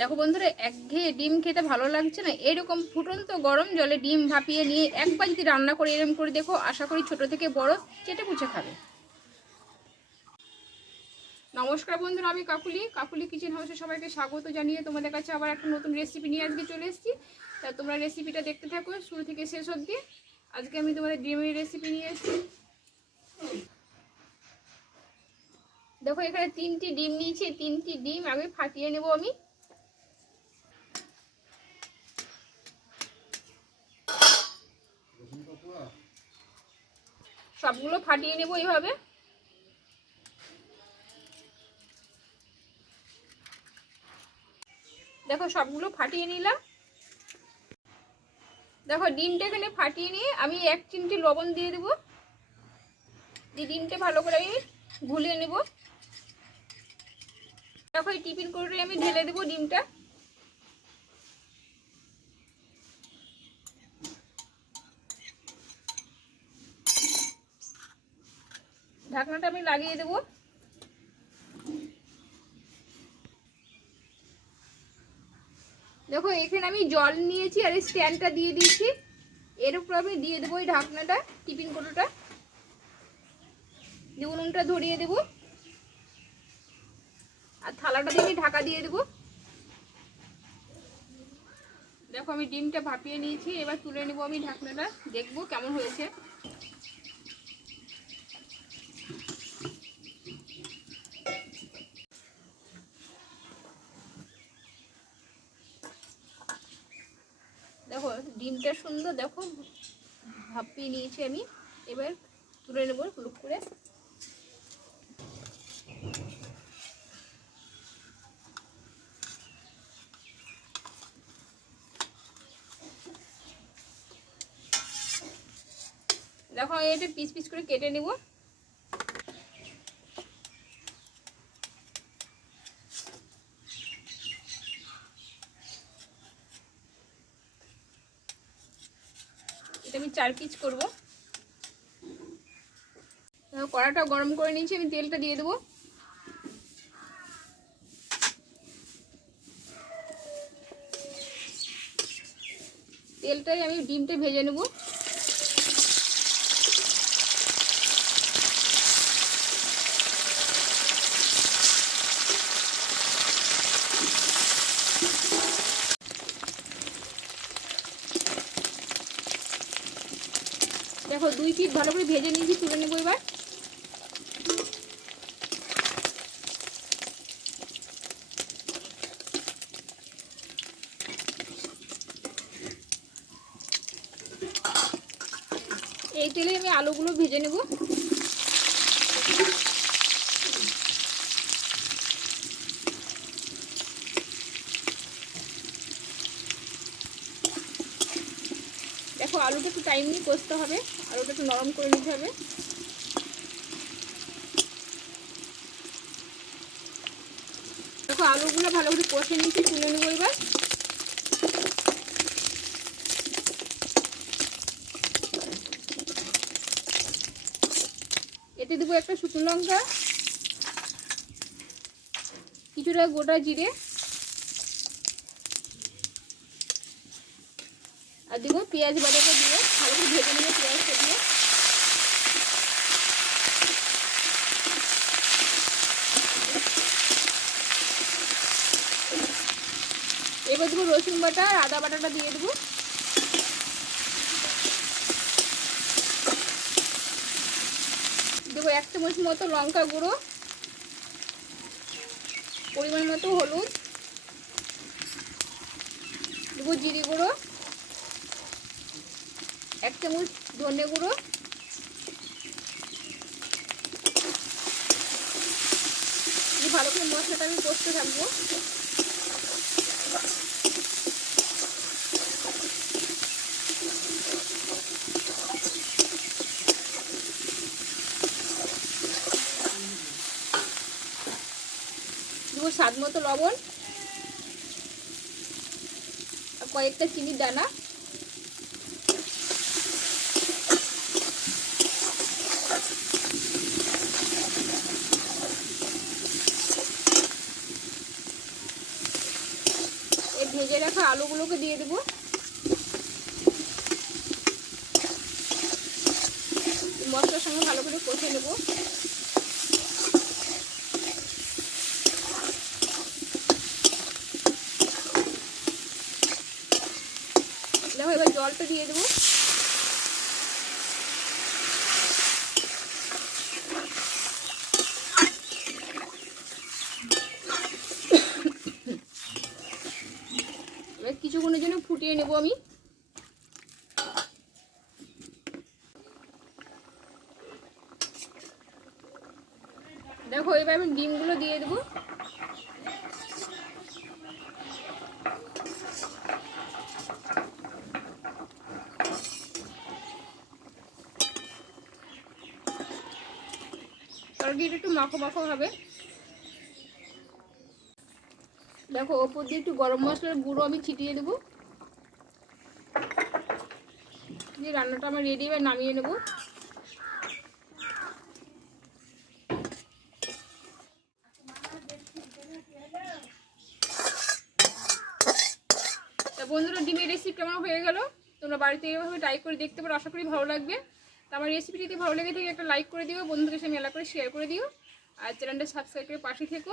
দেখো বন্ধুরা, একঘেয়ে ডিম খেতে ভালো লাগছে না। এরকম ফুটন্ত গরম জলে ডিম ভাপিয়ে নিয়ে একবার যদি রান্না করে এরকম করে দেখো, আশা করি ছোট থেকে বড় চেটে পুছে খাবে। নমস্কার বন্ধুরা, আমি কাকুলি। কাকুলি কিচেন হাউসে সবাইকে স্বাগত জানিয়ে তোমাদের কাছে আবার একটা নতুন রেসিপি নিয়ে আজকে চলে এসেছি। তা তোমরা রেসিপিটা দেখতে থাকো, শুরু থেকে শেষ অবধি। আজকে আমি তোমাদের ডিমের রেসিপি নিয়ে এসেছি। দেখো, এখানে তিনটি ডিম নিয়েছি। তিনটি ডিম আগে ফাটিয়ে নেব আমি। সবগুলো ফাটিয়ে নেব এইভাবে। দেখো, সবগুলো ফাটিয়ে নিলাম। দেখো, ডিমটা এখানে ফাটিয়ে নিয়ে আমি এক চিমটি লবণ দিয়ে দেবো। দিয়ে ডিমটা ভালো করে আমি গুলিয়ে নেব। দেখো, এই টিফিন করে আমি ঢেলে দেবো ডিমটা। ঢাকনাটা আমি লাগিয়ে দেবো। দেখো, এখানে আমি জল নিয়েছি আর এই স্ট্যান্ডটা দিয়ে দিয়েছি। এর উপর আমি দিয়ে দেবো এই ঢাকনাটা, টিফিন কোটোটা। দিয়ে উনুনটা ধরিয়ে দেবো। আর থালাটা দিয়ে আমি ঢাকা দিয়ে দেবো। দেখো, আমি ডিমটা ভাপিয়ে নিয়েছি। এবার তুলে নেব আমি ঢাকনাটা। দেখব কেমন হয়েছে দেখো ডিমটা সুন্দর দেখো, ভাপিয়ে নিয়েছি আমি। এবার তুলে নেব লুক করে। দেখো এটা পিস পিস করে কেটে নেব। আমি চার পিস করব। কড়াটা গরম করে নিয়েছি, আমি তেলটা দিয়ে দেবো। তেলটাই আমি ডিমটা ভেজে নেব। দুই পিস ভালো করে ভেজে নিয়েছি, তুলে নেব এবার। এই তেলে আমি আলুগুলো ভেজে নেব। দেখো আলুটা একটু টাইম নিয়ে কষতে হবে আলুটা একটু নরম করে নিতে হবে। দেখো, আলুগুলো ভালো করে কষে নিয়েছি, তুলে নেব এবার। এতে দেবো একটা শুকনো লঙ্কা, কিছুটা গোটা জিরে আর দিব পেঁয়াজ বাটাটা দিয়ে, ভালো করে ভেজে নেব পেঁয়াজটা দিয়ে। এবার দেবো রসুন বাটা আর আদা বাটাটা দিয়ে দেবো। দেবো এক চামচ মতো লঙ্কা গুঁড়ো, পরিমাণ মতো হলুদ, দেবো জিরে গুঁড়ো। এক চামচ ধনে গুঁড়ো। ভালো করে মশলাটা আমি কষতে থাকব। দেবো স্বাদ মতো লবণ আর কয়েকটা চিনির দানা। ভেজে রাখা আলুগুলোকে দিয়ে দেবো। মশলার সঙ্গে ভালো করে কষে নেব। দেখো, এবার জলটা দিয়ে দেবো এবার কিছুক্ষণের জন্য ফুটিয়ে নেব আমি। দেখো, এবার আমি ডিমগুলো দিয়ে দেবো। একটু মাখো মাখো হবে। দেখো, ওপর দিয়ে একটু গরম মশলার গুঁড়ো আমি ছিটিয়ে দেবো। দিয়ে রান্নাটা আমার রেডি এবার নামিয়ে নেব। বন্ধুরা, ডিমের রেসিপি আমার হয়ে গেল। তোমরা বাড়িতে এভাবে ট্রাই করে দেখতে পারো, আশা করি ভালো লাগবে। তো আমার রেসিপি যদি ভালো লেগে থাকে, একটা লাইক করে দিও। বন্ধুদের সাথে মেলা করে শেয়ার করে দিও। আর চ্যানেলটা সাবস্ক্রাইব করে পাশে থেকো।